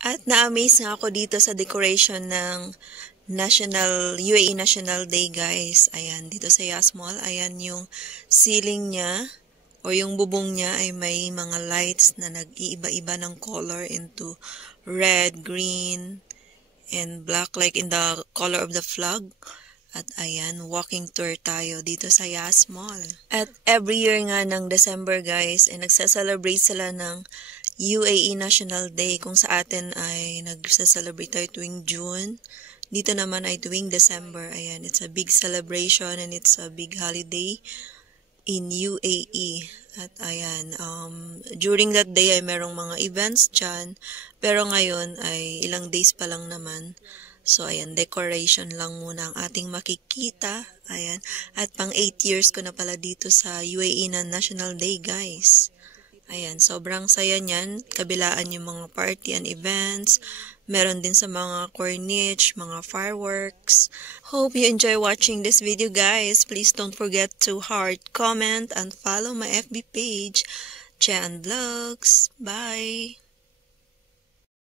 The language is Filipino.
At na-amaze nga ako dito sa decoration ng UAE National Day, guys. Ayan, dito sa Yas Mall. Ayan yung ceiling niya o yung bubong niya ay may mga lights na nag-iiba-iba ng color into red, green, and black like in the color of the flag. At ayan, walking tour tayo dito sa Yas Mall. At every year nga ng December, guys, ay nagsa-celebrate sila ng UAE National Day. Kung sa atin ay nagsa-celebrate tayo tuwing June, dito naman ay tuwing December. Ayan, it's a big celebration and it's a big holiday in UAE. At ayan, during that day ay merong mga events dyan. Pero ngayon ay ilang days pa lang naman. So, ayan, decoration lang muna ang ating makikita. Ayan, at pang 8 years ko na pala dito sa UAE na National Day, guys. Ayan, sobrang saya niyan. Kabilaan yung mga party and events. Meron din sa mga corniche, mga fireworks. Hope you enjoy watching this video, guys. Please don't forget to heart, comment, and follow my FB page, Chean Vlogs. Bye!